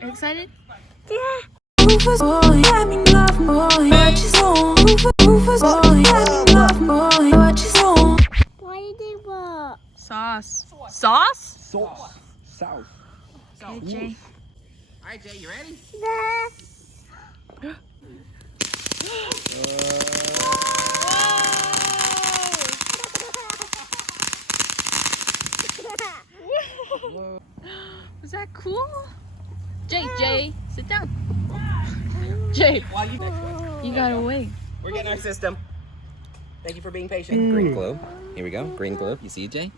Are you excited? Yeah. Rufus boy, let me love boy. What you on? Rufus boy, let me love boy. What you on? Why did they walk? Sauce. Sauce? Sauce. Sauce. Okay, Jay. All right, Jay, you ready? Yeah. Was that cool? Jay, sit down. Jay, While you next one. you gotta wait. We're getting our system. Thank you for being patient. Green globe. Here we go. Green globe. You see it, Jay?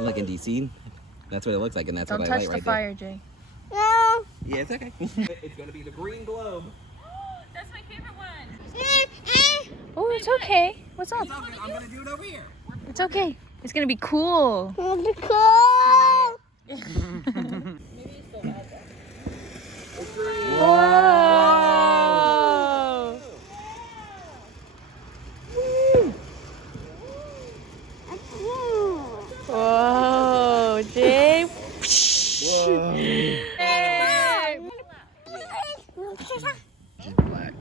Look in DC. That's what it looks like, and that's Don't what I touch light the right fire, Jay. No. there. Yeah, it's okay. It's gonna be the green globe. That's my favorite one. Oh, it's okay. What's up? It's okay. I'm gonna do it over here. It's okay. It's gonna be cool. Cool. Whoa! Whoa, Jay.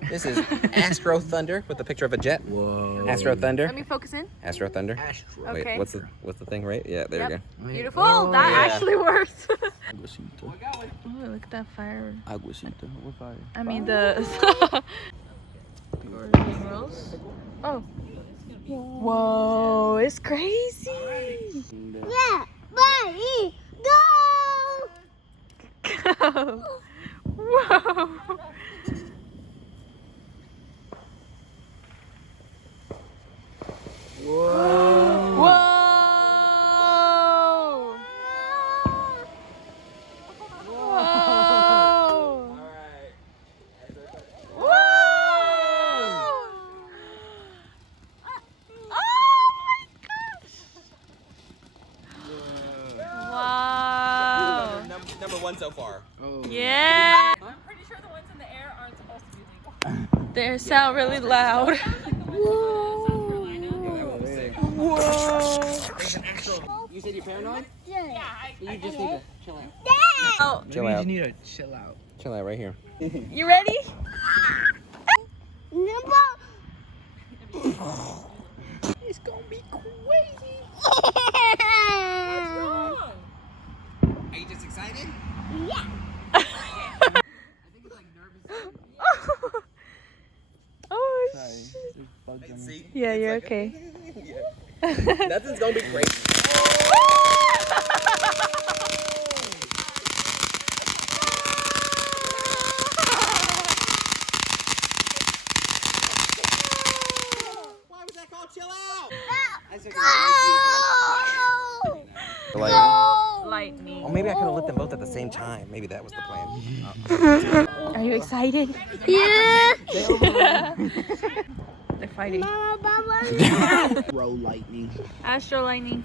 This is Astro Thunder with a picture of a jet. Whoa. Astro Thunder. Let me focus in. Astro Thunder. Astro. Okay. Wait, what's the thing, right? Yeah, there Yep. we go. Beautiful. Oh, that yeah. actually worked. Aguacito. Oh, look at that fire. Aguacito. What fire? I mean the rolls. Oh. Whoa, it's crazy. Yeah. Bye. Go. Go. Whoa. Whoa. Whoa. Whoa. Whoa. Oh my gosh. Wow. Number one so far. Oh. Yeah. I'm pretty sure the ones in the air aren't supposed to be legal. They sound really loud. You said you're paranoid? Yeah. You just need to chill out. Oh, Chill You out. just need to chill out. Chill out right here. you ready? It's gonna be crazy. Are you just excited? Yeah. I think it's like nervous. Oh, Sorry. shit. There's bugs on me. See? Yeah, It's you're like- okay. Yeah. Nothing's gonna be crazy. Why was that called chill out? I said, Lightning. Oh, maybe I could have lit them both at the same time. Maybe that was the plan. Are you excited? Yeah. They're fighting. Mama, Baba. Throw lightning. Astro lightning.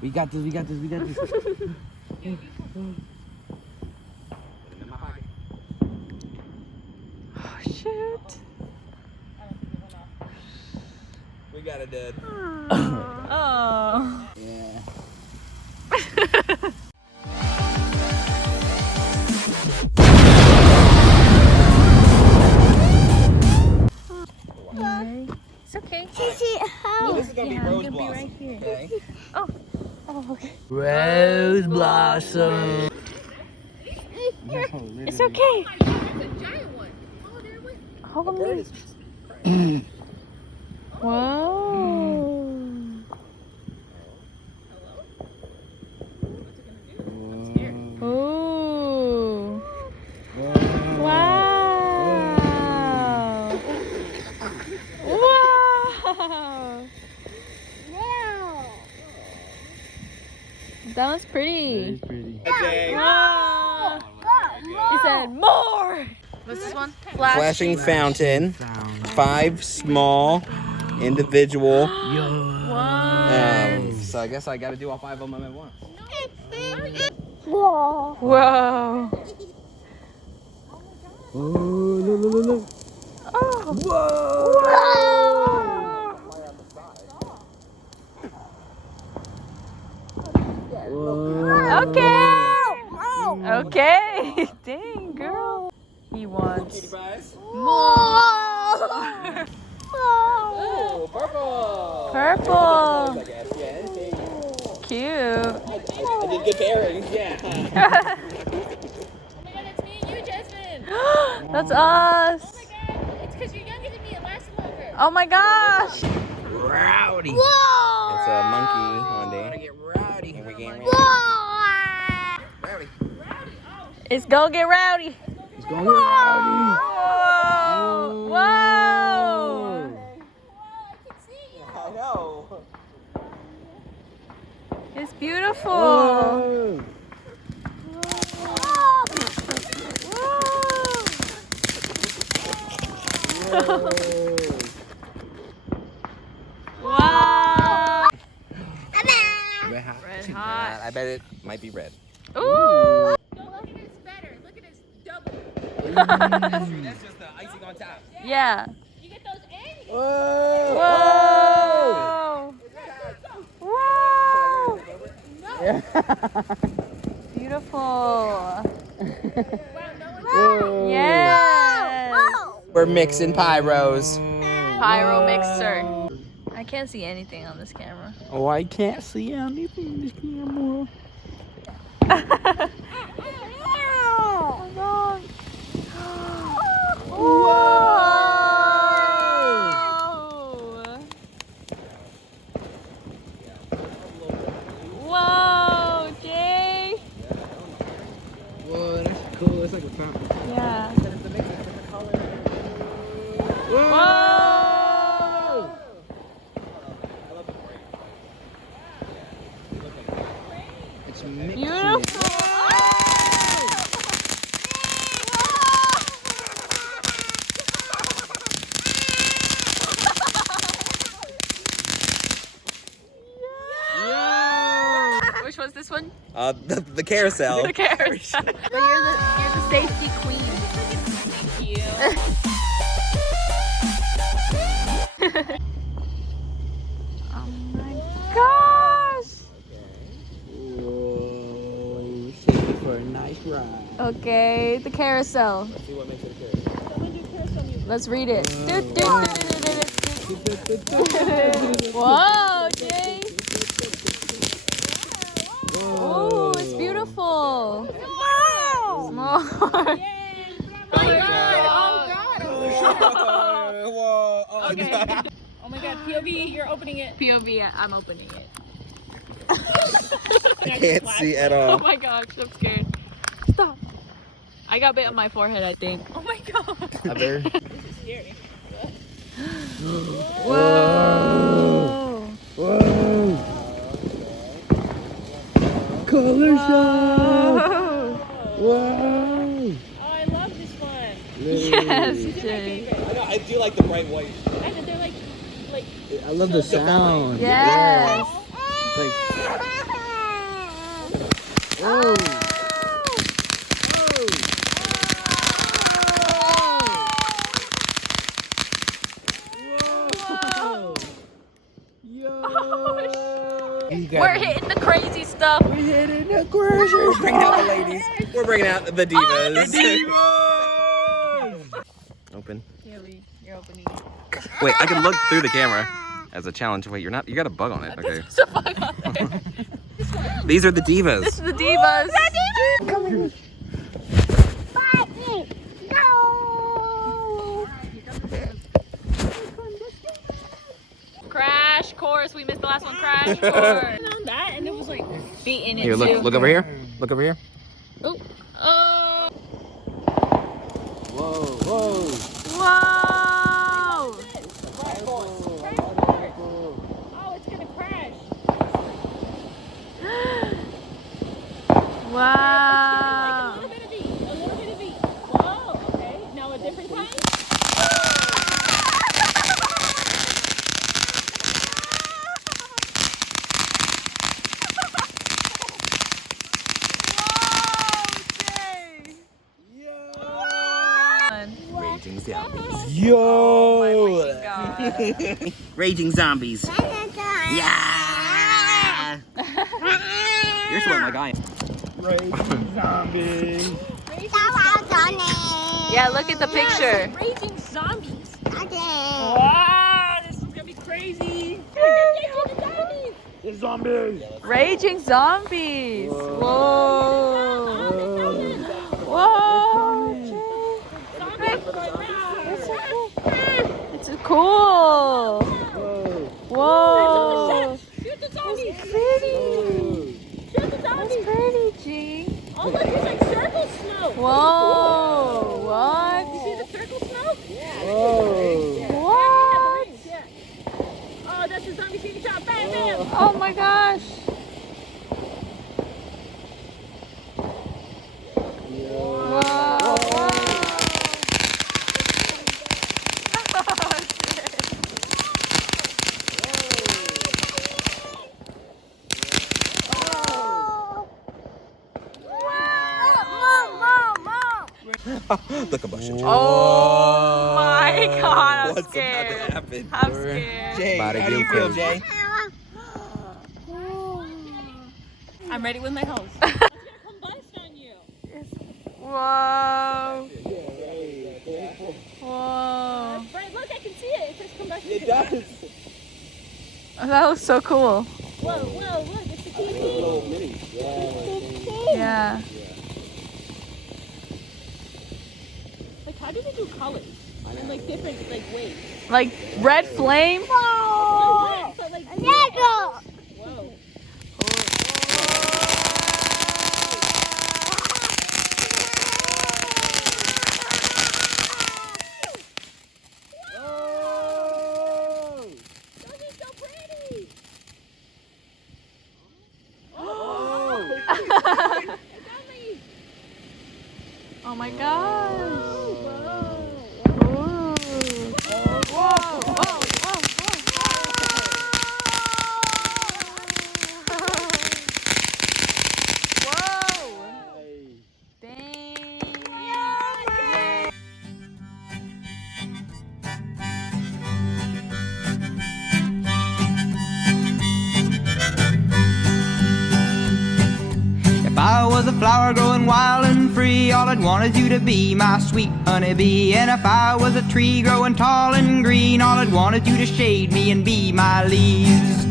We got this. We got this. We got this. Oh, shoot. We got it, Dad. Oh. Yeah. It's okay. Sissy, how? This is gonna be Yeah, I'm rose gonna be blossom. right here. Okay. Oh, okay. Rose blossom. It's okay. Hold on. Bird is Whoa. Ooh. Wow. Wow. No. That was pretty. It's pretty. Wow. He said more. What's this one? Flashing fountain. Found. 5 small individual. Yo. So I guess I got to do all 5 of them at once. Whoa. Whoa. Oh, look, look, look, look. Oh. Whoa. Okay. Okay. Dang, girl. He wants fries. more. Oh, purple. Purple. I guess, yeah. Cute. I did good pairings, yeah. Oh my god, it's me and you, Jasmine. That's us. Oh my god, it's because you're younger than me. It lasts longer. Oh my gosh. Rowdy. Whoa! It's a monkey one day. Get rowdy. And we're getting Whoa! rowdy. It's gonna get rowdy. It's going to get rowdy. Whoa. Whoa. I know. It's beautiful. Whoa. Wow. Red hot. Red hot. I bet it might be red. Ooh. No, look at this better. Look at this double. That's just the icing on top. Yeah. You get those and you get Whoa. Whoa. Beautiful. Yes. We're mixing pyros. Pyro mixer. I can't see anything on this camera. Oh, I can't see anything in this camera. Whoa, Jay. Whoa, that's cool. It's like a fountain. Yeah. Whoa! Whoa. It's mixed. Beautiful. Which was this one? The carousel. Who cares? But you're the safety queen. Oh my gosh. Whoa. Take me for a nice ride. Okay, the carousel. Let's see what makes it a carousel. Let's read it. Whoa, Jay. Oh, it's beautiful. More. Okay. Oh my god, POV, you're opening it. POV, I'm opening it. I can't see at Oh all. my gosh, I'm scared. Stop. I got bit on my forehead, I think. Oh my god. Ever? This is scary. Whoa. Whoa! Color shot! Whoa! Oh, I love this one. Yes, These are my Jay. favorite. I do like the bright white. And they're like I love the sound. Yes. It's like, whoa! Whoa! Yo! We're hitting the crazy stuff. We're hitting the grocery We're bringing out the ladies. We're bringing out the divas. Open. You're opening. Wait, I can look through the camera as a challenge. Wait, you got a bug on it. Okay. These are the divas. This is the divas. Crash course. We missed the last one. Crash course. on that, and it was like, Beating it Here, too. look over here. Look over here. Oh. Whoa, whoa! Whoa. oh, it's gonna crash. Wow. A little bit of beat. A little bit of beat. Whoa, okay. Now a different kind. Raging zombies. Yo! God. Raging zombies. Yeah. You're sweating like I am. Yeah, look at the picture. Raging zombies. Daddy. Wow, this is gonna be crazy. It's zombies. Raging zombies. Whoa. Whoa. It's cool. Whoa. Shoot the zombies. Pretty. Shoot the That's zombies. pretty, G. Oh, look, there's like circle smoke. Whoa. What? You see the circle smoke? Whoa. What? Yeah. Oh, that's the zombie shooting shot. Bam, bam. Oh my gosh. Whoa. Look, a bunch of Oh my god, I'm What's scared. about to happen? I'm scared. Jay, About to how do you go feel, crazy. Jay? I'm ready with my hose. It's gonna combust on you. Whoa. Whoa. Right, look, I can see it. It says combustion. It does. That looks so cool. Whoa, whoa, look, it's the TV. Little mini. Yeah. Like, how do they do colors? And like different like ways. Like red flame. But like Lego. whoa. Those are so pretty. Oh my gosh. If I was a flower growing wild and free, all I'd want is you to be my sweet honeybee. And if I was a tree growing tall and green, all I'd want is you to shade me and be my leaves.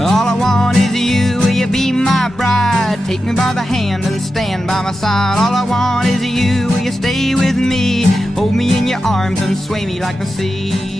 All I want is you, will you be my bride? Take me by the hand and stand by my side. All I want is you, will you stay with me? Hold me in your arms and sway me like the sea.